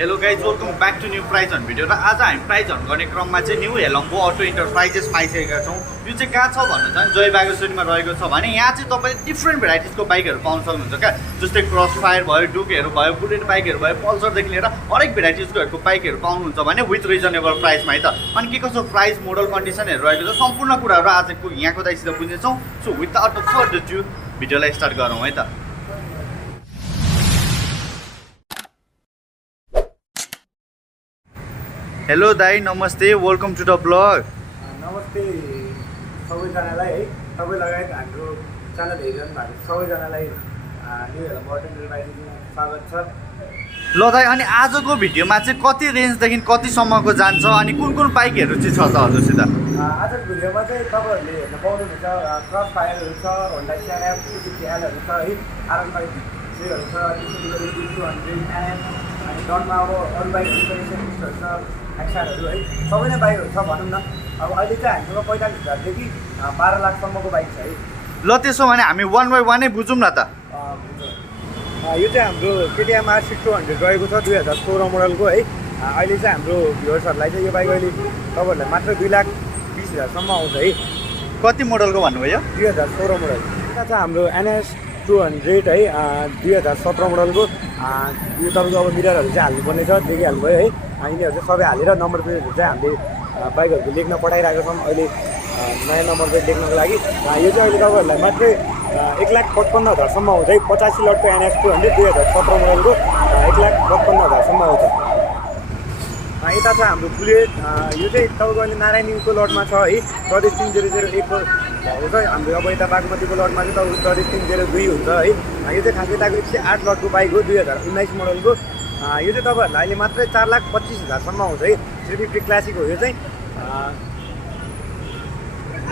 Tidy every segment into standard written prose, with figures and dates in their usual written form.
Hello guys, welcome back to न्यू प्राइज हन भिडियो। र आज हामी प्राइज हन गर्ने क्रममा चाहिँ न्यू हेलङको अटो इन्टरप्राइजेसमा आइसकेका छौँ। यो चाहिँ कहाँ छ भन्नु चाहिँ जय बागेश्वरीमा रहेको छ भने यहाँ चाहिँ तपाईँले डिफ्रेन्ट भेराइटिजको बाइकहरू पाउन सक्नुहुन्छ क्या। जस्तै क्रसफायर भयो, डुकेहरू भयो, बुलेट बाइकहरू भयो, पल्सरदेखि लिएर हरेक भेराइटिजको बाइकहरू पाउनुहुन्छ भने विथ रिजनेबल प्राइसमा है त। अनि के कसो प्राइस, मोडल, कन्डिसनहरू रहेको छ सम्पूर्ण कुराहरू आजको यहाँको दाइसित बुझ्नेछौँ। सो विदाउट फर्दर डु भिडियोलाई स्टार्ट गरौँ है त। हेलो दाई, नमस्ते, वेलकम टु द ब्लग। नमस्ते सबैजनालाई है, तपाईँ लगायत हाम्रो च्यानल हेरिरहनु भएको सबैजनालाई न्यू हेलङ अटो इन्टरप्राइजेसमा स्वागत छ। ल दाई, अनि आजको भिडियोमा चाहिँ कति रेन्जदेखि कतिसम्मको जान्छ अनि कुन कुन बाइकहरू चाहिँ छ त हजुरसित? आजको भिडियोमा चाहिँ तपाईँहरूले हेर्न पाउनुहुन्छ क्रसफायरहरू छ, होन्डा CRF 250L छ है, R15V3हरू छ, त्यसरी 200 NS, अनि डनमा अब अरू बाइकहरू छ, एक्सारहरू है, सबै नै बाइकहरू छ भनौँ न। अब अहिले चाहिँ हामीसँग 45,000देखि 12 लाखसम्मको बाइक छ है। ल त्यसो भने हामी वान बाई वानै बुझौँ न त। यो चाहिँ हाम्रो KTMRC200 रहेको छ 2016 मोडलको है। अहिले चाहिँ हाम्रो भ्युअर्सहरूलाई चाहिँ यो बाइक अहिले तपाईँहरूलाई मात्र 2,20,000सम्म आउँछ है। कति मोडलको भन्नुभयो? 2016 मोडल। यता चाहिँ हाम्रो NS 200 है, 2017 मोडलको। यो तपाईँको अब मिररहरू चाहिँ हाल्नुपर्ने छ, देखिहाल्नुभयो है। यिनीहरू चाहिँ सबै हालेर नम्बर प्लेटहरू चाहिँ हामीले बाइकहरूको लेख्न पठाइरहेको छौँ अहिले नयाँ नम्बर प्लेट लेख्नको लागि। यो चाहिँ अहिले तपाईँहरूलाई मात्रै 1,55,000सम्म आउँछ है। 85 लटको NS 200 2017 मोडलको 1,55,000सम्म आउँछ। यता छ हाम्रो बुलेट। यो चाहिँ तपाईँको अहिले नारायणीको लटमा छ है, प्रदेश 3001को हुन्छ। हाम्रो अब यता बागमतीको लटमा चाहिँ तपाईँको प्रदेश 302 हुन्छ है। यो चाहिँ खास यताको 108 लटको बाइक हो 2019 मोडलको। यो चाहिँ तपाईँहरूलाई अहिले मात्रै 4,25,000सम्म आउँछ है। 350 क्लासिक हो यो चाहिँ।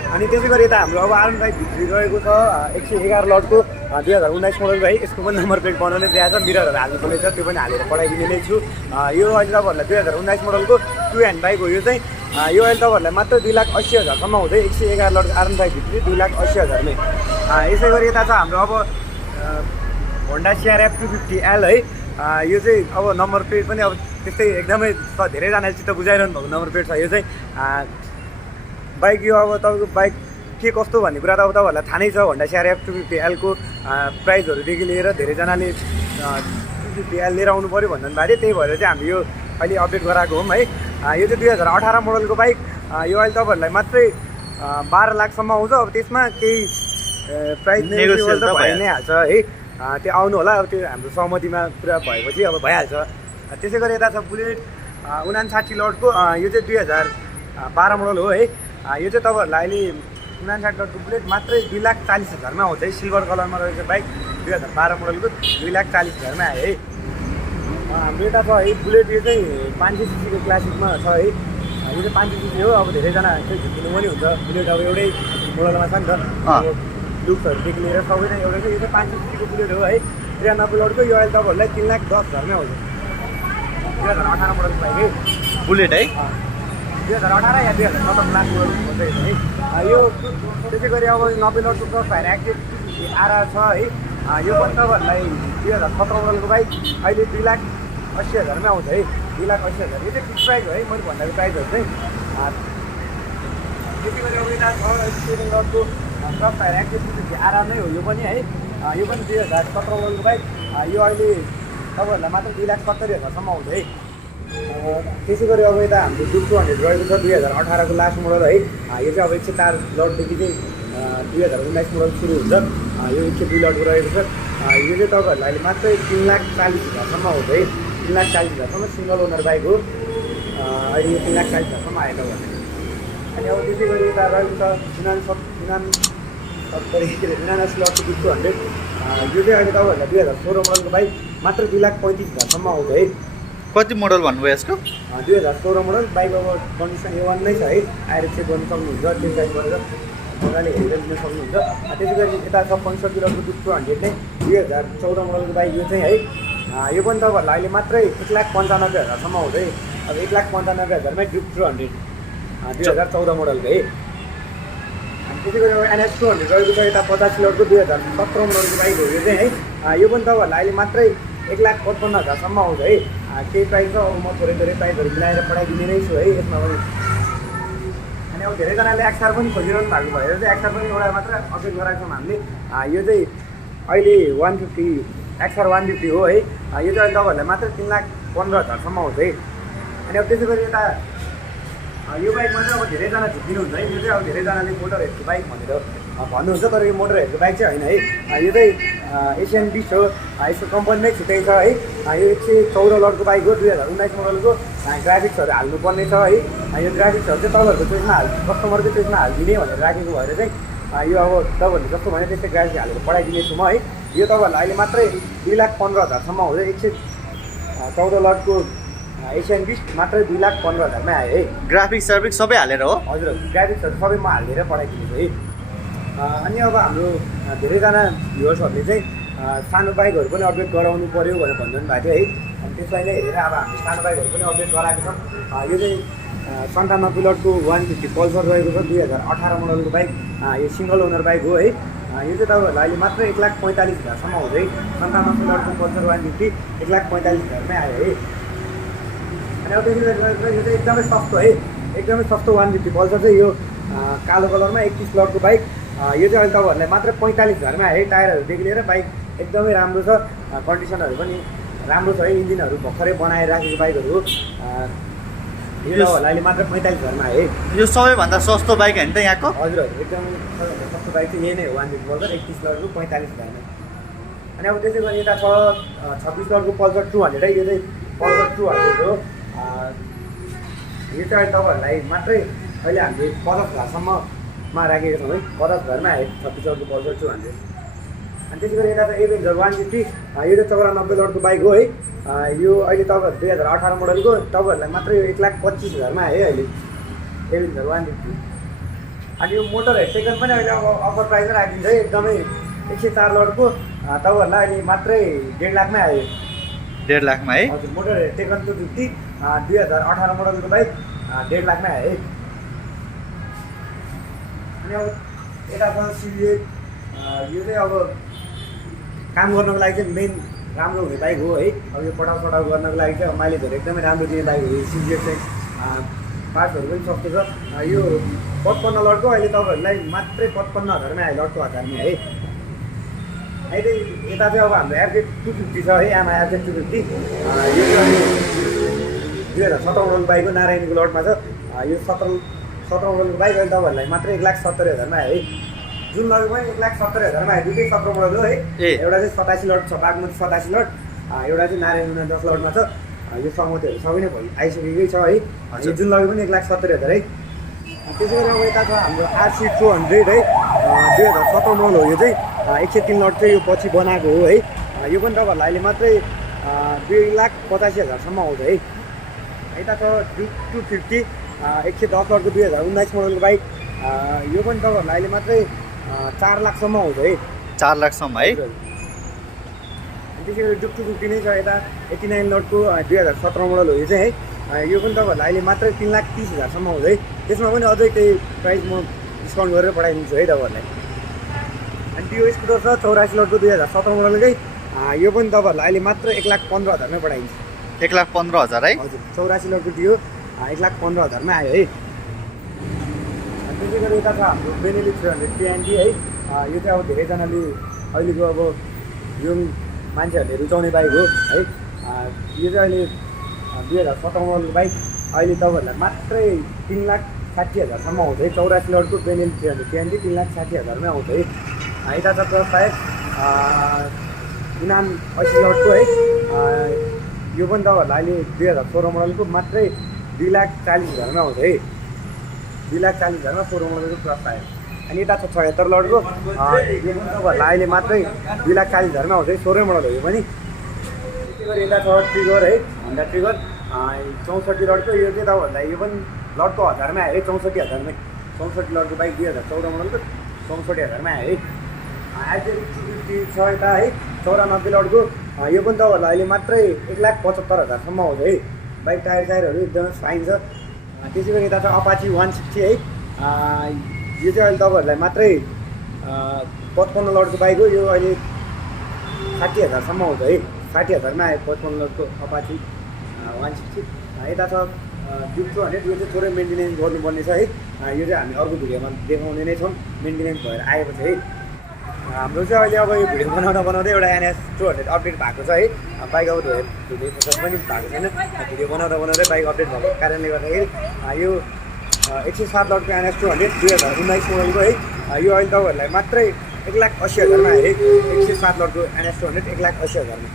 अनि त्यसै गरी यता हाम्रो अब R15V3 रहेको छ 111 लटको 2019 मोडलको है। यसको पनि नम्बर प्लेट बनाउने दिएको छ, मिररहरू हाल्नुपर्ने छ, त्यो पनि हालेर पठाइदिने नै छु। यो अहिले तपाईँहरूलाई 2019 मोडलको 2 ह्यान्ड बाइक हो यो चाहिँ। यो अहिले तपाईँहरूलाई मात्र 2,80,000सम्म आउँछ है। 111 लटको R15V3 2,80,000मै। यसै गरी यता छ हाम्रो अब होन्डा CRF 250L है। यो चाहिँ अब नम्बर प्लेट पनि अब त्यस्तै एकदमै धेरैजनाले चित्त बुझाइरहनु भएको नम्बर प्लेट छ यो चाहिँ। बाइक यो अब तपाईँको बाइक के कस्तो भन्ने कुरा त अब तपाईँहरूलाई थाहा नै छ। होन्डा CRF 250L को प्राइजहरूदेखि लिएर धेरैजनाले 250L लिएर आउनु पऱ्यो भन्नु भएको थियो। त्यही भएर चाहिँ हामी यो अहिले अपडेट गराएको हौँ है। यो चाहिँ 2018 मोडलको बाइक। यो अहिले तपाईँहरूलाई मात्रै 12 लाखसम्म आउँछ। अब त्यसमा केही प्राइस नेगोसिएबल त भइ नै हाल्छ है। त्यो आउनु होला, अब त्यो हाम्रो सहमतिमा पुरा भएपछि अब भइहाल्छ। त्यसै गरी यता छ बुलेट 59 लटको। यो चाहिँ 2012 मोडल हो है। यो चाहिँ तपाईँहरूलाई अहिले 59 लटको बुलेट मात्रै 2,40,000मा आउँछ है। सिल्भर कलरमा रहेको बाइक 2012 मोडलको 2,40,000मा आयो है। हाम्रो यता छ है बुलेट। यो चाहिँ 500cc क्लासिकमा छ है। यो चाहिँ 500cc हो। अब धेरैजना चाहिँ झुक्किनु पनि हुन्छ, बुलेट अब एउटै मोडलमा छ नि त। लुक्सहरूदेखि लिएर सबै नै एउटै छ। यो चाहिँ 500cc बुलेट हो है। 93 लटको। यो अहिले तपाईँहरूलाई 3,10,000मै आउँछ। 2018 मोडलको बाइक है बुलेट है। 2018 या 2017 लाख मोडल है यो। त्यसै गरी अब 90 लटको क्रसफायर एक्टिभ RR छ है। यो पनि तपाईँहरूलाई 2017 मोडलको बाइक अहिले 2,80,000मै आउँछ है। 2,80,000 यो चाहिँ फिक्स प्राइस हो है, मैले भन्दाको प्राइसहरू चाहिँ। त्यसै गरी अब यता छ 7 लटको क्रसफायर एक्टिभ RR नै हो यो पनि है। यो पनि 2017 मोडलको बाइक। यो अहिले तपाईँहरूलाई मात्र 2,70,000सम्म आउँछ है। त्यसै गरी अब यता हाम्रो 200 रहेको छ 2018 को लास्ट मोडल है। यो चाहिँ अब 104 लटदेखि चाहिँ 2019 मोडल सुरु हुन्छ। यो 102 लटको रहेको छ। यो चाहिँ तपाईँहरूलाई अहिले मात्रै 3,40,000सम्म आउँछ है। 3,40,000सम्म सिङ्गल ओनर बाइक हो। अहिले यो 3,40,000सम्म आएको भने। अनि अब त्यसै गरी यता रहेको छ 79 लटको 200। यो चाहिँ अहिले तपाईँहरूलाई 2016 मोडलको बाइक मात्र 2,35,000सम्म आउँछ है। कति मोडल भन्नुभयो यसको? 2016 मोडल बाइक। अब कन्डिसन A1 नै छ है। आएर चेक गर्नु सक्नुहुन्छ, टेस्ट ड्राइभ गरेर मजाले हेरेर लिन सक्नुहुन्छ। त्यसै गरी यता छ 65 लटको 200 नै 2014 मोडलको बाइक यो चाहिँ है। यो पनि तपाईँहरूलाई अहिले मात्रै 1,95,000सम्म आउँछ है। अब 1,95,000मै 200 2014 मोडलको है। त्यसै गरी NS 200 रहेको छ यता 85 लटको 2017 मोडलको बाइक हो यो चाहिँ है। यो पनि तपाईँहरूलाई अहिले मात्रै 1,55,000 आउँछ है। केही प्राइस छ, म थोरै प्राइसहरू मिलाएर पठाइदिने नै छु है यसमा पनि। अनि अब धेरैजनाले एक्सआर पनि खोजिरहनु भएको भएर चाहिँ एक्सआर पनि एउटा मात्र अपडेट गराएको छौँ हामीले। यो चाहिँ अहिले 150 एक्सआर 150 हो है। यो चाहिँ अहिले तपाईँहरूलाई मात्र 3,15,000 आउँछ है। अनि अब त्यसै गरी यता यो बाइकमा चाहिँ अब धेरैजना झुक्किनुहुन्छ है। यो चाहिँ अब धेरैजनाले मोटर हेडको बाइक भनेर भन्नुहुन्छ, तर यो मोटर हेडको बाइक चाहिँ होइन है। यो चाहिँ एसियन बिस्ट हो। यसको कम्पनी नै छुट्टै छ है। यो 114 लटको बाइक हो, 2019 मोडलको। ग्राफिक्सहरू हाल्नुपर्ने छ है। यो ग्राफिक्सहरू चाहिँ तपाईँहरूको चोइसमा कस्टमरको चोइसमा हालिदिने भनेर राखेको भएर चाहिँ यो अब तपाईँहरूले जस्तो भने त्यस्तै ग्राफिक्स हालेर पठाइदिने छु म है। यो तपाईँहरूलाई अहिले मात्रै 2,15,000 आउँछ। 114 लटको एसियन बिस्ट मात्रै 2,15,000 आयो है। ग्राफिक्स सबै हालेर हो? हजुर, ग्राफिक्सहरू सबै म हालिदिएर पठाइदिन्छु है। अनि अब हाम्रो धेरैजना भ्युअर्सहरूले चाहिँ सानो बाइकहरू पनि अपडेट गराउनु पऱ्यो भनेर भनिरहनु भएको थियो है। अनि त्यसलाई नै हेरेर अब हामीले सानो बाइकहरू पनि अपडेट गराएको छौँ। यो चाहिँ 97 लटको 150 पल्सर रहेको छ, 2018 मोडलको बाइक। यो सिङ्गल ओनर बाइक हो है। यो चाहिँ तपाईँहरूलाई अहिले मात्र 1,45,000 आउँछ है। 97 लटको पल्सर 150 1,45,000 आयो है। अनि अब त्यसरी यो चाहिँ एकदमै सस्तो है, एकदमै सस्तो 150 पल्सर चाहिँ यो कालो कलरमा 31 लटको बाइक। यो चाहिँ अहिले तपाईँहरूलाई मात्र 45,000 आयो है। टायरहरूदेखि लिएर बाइक एकदमै राम्रो छ, कन्डिसनहरू पनि राम्रो छ है। इन्जिनहरू भर्खरै बनाएर राखेको बाइकहरू हो। यो तपाईँहरूलाई अहिले मात्र 45,000 आयो है। यो सबैभन्दा सस्तो बाइक होइन त यहाँको? हजुर हजुर, एकदमै सबैभन्दा सस्तो बाइक चाहिँ यही नै हो, 150 पल्सर 31 लटको 45,000। अनि अब त्यसै गरी यता छ 26 लटको पल्सर 200 है। यो चाहिँ पल्सर 200 हो। यो चाहिँ अहिले तपाईँहरूलाई मात्रै अहिले हामीले 50,000सम्ममा राखेको छौँ है। 50,000 आयो 26 लटको पल्सर 200। अनि त्यसै गरी यता चाहिँ एभेन्जर 150। यो चाहिँ 94 लटको बाइक हो है। यो अहिले तपाईँहरू 2018 मोडलको तपाईँहरूलाई मात्र यो 1,25,000 आयो है अहिले एभेन्जर 150। अनि यो मोटर हेड टेकन पनि अहिले अब अफर प्राइसमा राखिदिन्छ है। एकदमै 104 लटको तपाईँहरूलाई अहिले मात्रै 1.5 लाखमै आयो। 1.5 लाखमा है? हजुर, मोटर हेड टेकन 250 2018 मोडलको बाइक 1.5 लाखमै आयो है। अनि अब यता छ CBR। यो चाहिँ अब काम गर्नको लागि चाहिँ मेन राम्रो हुने बाइक हो है। अब यो पठाउ गर्नको लागि चाहिँ माइलेजहरू एकदमै राम्रो दिने बाइक हो। CBR चाहिँ पार्ट्सहरू पनि सस्तो छ। यो 55 लटको अहिले तपाईँहरूलाई मात्रै 55,000 आयो, लटको आधारमा है। अहिले यता चाहिँ अब हाम्रो Avenger 250 छ है, Yamaha Avenger 250। यो चाहिँ 2017 मोडलको बाइक हो, नारायणीको लटमा छ। यो 17 मोडलको बाइक अहिले तपाईँहरूलाई मात्रै 1,70,000 आयो है। जुन लगेको पनि 1,70,000 आयो। दुइटै 17 मोडल हो है। एउटा चाहिँ 87 लट छ, बागमती 87 लट। एउटा चाहिँ नारायण 10 लटमा छ। यो समतिहरू सबै नै भइ आइसकेकै छ है। यो जुन लगे पनि 1,70,000 है। त्यसै गरी अब यता छ हाम्रो R3 200 है। 2017 मोडल हो यो चाहिँ। 103 लट चाहिँ यो पछि बनाएको हो है। यो पनि तपाईँहरूलाई अहिले मात्रै 2,85,000 आउँछ है। यता छ 250 110 लटको 2019 मोडलको बाइक। यो पनि तपाईँहरूलाई अहिले मात्रै 4 लाखसम्म आउँछ है। 4 लाखसम्म है। त्यसै गरी 250 नै छ यता 89 लटको 2017 मोडल हो यो चाहिँ है। यो पनि तपाईँहरूलाई अहिले मात्रै 3,30,000 आउँछ है। त्यसमा पनि अझै केही प्राइस म डिस्काउन्ट गरेर पठाइदिन्छु है तपाईँहरूलाई। अनि त्यो स्कुटर छ 84 लटको 2017 मोडलकै। यो पनि तपाईँहरूलाई अहिले मात्र 1,15,000 पठाइदिन्छु। 1,15,000 है? हजुर, 84 लटको दियो 1,15,000 आयो है। त्यसै गरी यता छ हाम्रो Benelli 300 TNT है। यो चाहिँ अब धेरैजनाले अहिलेको अब यङ मान्छेहरूले रुचाउने बाइक हो है। यो चाहिँ अहिले 2017 मोडलको बाइक अहिले तपाईँहरूलाई मात्रै 3,60,000 आउँछ है। 84 लटको Benelli 300 TNT 3,60,000 आउँछ है। यता छ crossfire 79 लटको है। यो पनि तपाईँहरूलाई अहिले 2016 मोडलको मात्रै 2,40,000 आउँछ है। 2,40,000 16 मोडलको crossfire। अनि यता छ 76 लटको। यो पनि तपाईँहरूलाई अहिले मात्रै 2,40,000 आउँछ है। 16 मोडल हो यो पनि। त्यसै गरी यता छ ट्रिगर है, होन्डा ट्रिगर 64 लटको। यो चाहिँ तपाईँहरूलाई यो पनि लटको 1000 आयो है। 64,000 64 लटको बाइक 2014 मोडलको 64,000 आयो है। Avenger 250 छ यता है 94 लटको। यो पनि तपाईँहरूलाई अहिले मात्रै 1,75,000 आउँछ है। बाइक टायरहरू एकदमै फाइन छ। त्यसै गरी यता छ apache 160 है। यो चाहिँ अहिले तपाईँहरूलाई मात्रै 55 लटको बाइक हो। यो अहिले 60,000 आउँछ है। 60,000मा आयो 55 लटको अपाची 160। यता छ डिक्सो भने यो चाहिँ थोरै मेन्टेनेन्स गर्नुपर्ने छ है। यो चाहिँ हामी अर्को भिडियोमा देखाउने नै छौँ मेन्टेनेन्स भएर आएपछि है। हाम्रो चाहिँ अहिले अब यो भिडियो बनाउँदै एउटा NS 200 अपडेट भएको छ है। बाइक अब धुने प्रोसेस पनि भएको छैन, भिडियो बनाउँदै बाइक अपडेट भएको कारणले गर्दाखेरि यो 107 लटको NS 200 2019 मोडलको है। यो अहिले तपाईँहरूलाई मात्रै 1,80,000मा आयो है। 107 लटको NS 200 1,80,000मा।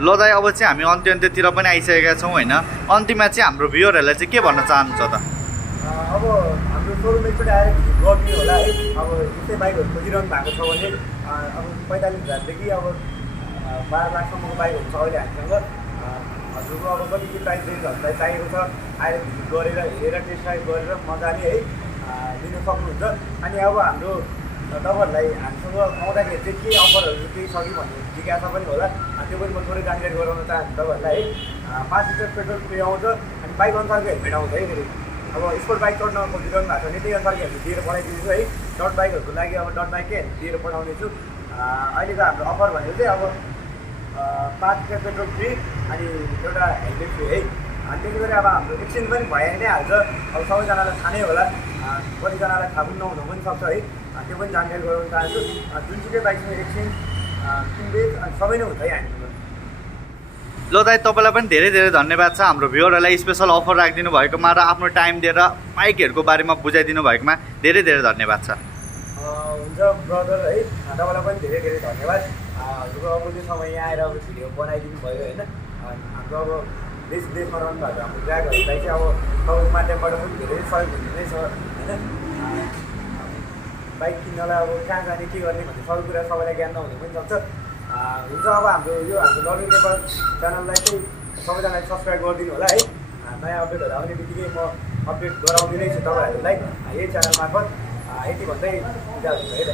ल दाइ अब चाहिँ हामी अन्त्यतिर पनि आइसकेका छौँ होइन। अन्तिममा चाहिँ हाम्रो भ्युअरहरूलाई चाहिँ के भन्न चाहनुहुन्छ त? अब हाम्रो सोरुम एकचोटि आएर भिजिट गरिदिनु होला है। अब यस्तै बाइकहरू खोजिरहनु भएको छ भने अब 45,000देखि अब 12 लाखसम्मको बाइकहरू छ अहिले हामीसँग। हजुरको अब कति के प्राइस रेन्जहरूलाई चाहिएको छ आएर भिजिट गरेर हेरेर टेस्ट ड्राइभ गरेर मजाले है लिन सक्नुहुन्छ। अनि अब हाम्रो तपाईँहरूलाई हामीसँग आउँदाखेरि चाहिँ के अफरहरू केही छ कि भन्ने जिज्ञासा पनि होला, त्यो पनि म थोरै जानकारी गराउन चाहन्छु तपाईँहरूलाई है। 5 लिटर पेट्रोल फ्री आउँछ अनि बाइक अनुसारको हेलमेट आउँछ है। फेरि अब स्पोर्ट बाइक चढ्न खोजिरहनु भएको छ भने त्यही अनुसारको हेलमेट दिएर पठाइदिन्छु है। डट बाइकहरूको लागि अब डट बाइककै हेलमेट दिएर पठाउनेछु। अहिलेको हाम्रो अफर भनेको चाहिँ अब 5 लिटर पेट्रोल फ्री अनि एउटा हेलमेट फ्री है। अनि त्यसै गरी अब हाम्रो एक्सचेन्ज पनि भइ नै हाल्छ। अब सबैजनालाई थाहा नै होला, कतिजनालाई थाहा पनि नहुनु पनि सक्छ है। त्यो पनि जानकारी गराउन चाहन्छु। जुनसुकै बाइकमा एक्सचेन्ज किनबेच सबै नै हुन्छ है हामीसँग। ल दाइ तपाईँलाई पनि धेरै धेरै धन्यवाद छ हाम्रो भ्युअरहरूलाई स्पेसल अफर राखिदिनु भएकोमा र आफ्नो टाइम दिएर बाइकहरूको बारेमा बुझाइदिनु भएकोमा धेरै धेरै धन्यवाद छ। हुन्छ ब्रदर है, तपाईँलाई पनि धेरै धेरै धन्यवाद। हजुरको अमूल्य समय यहाँ आएर अब भिडियो बनाइदिनु भयो होइन। हाम्रो अब देशमा रहनु भएको हाम्रो ग्राहकहरूलाई चाहिँ अब तपाईँको माध्यमबाट पनि धेरै सहयोग हुने नै छ होइन। बाइक किन्नलाई अब कहाँ जाने के गर्ने भन्ने सबै कुरा सबैलाई ज्ञान नहुनु पनि सक्छ। हुन्छ अब हाम्रो यो हाम्रो लर्निङ नेपाल च्यानललाई चाहिँ सबैजनाले सब्सक्राइब गरिदिनु होला है। नयाँ अपडेटहरू आउने बित्तिकै म अपडेट गराउँदै नै छु तपाईँहरूलाई यही च्यानल मार्फत। यति भन्दै बिदा हुन्छु है त।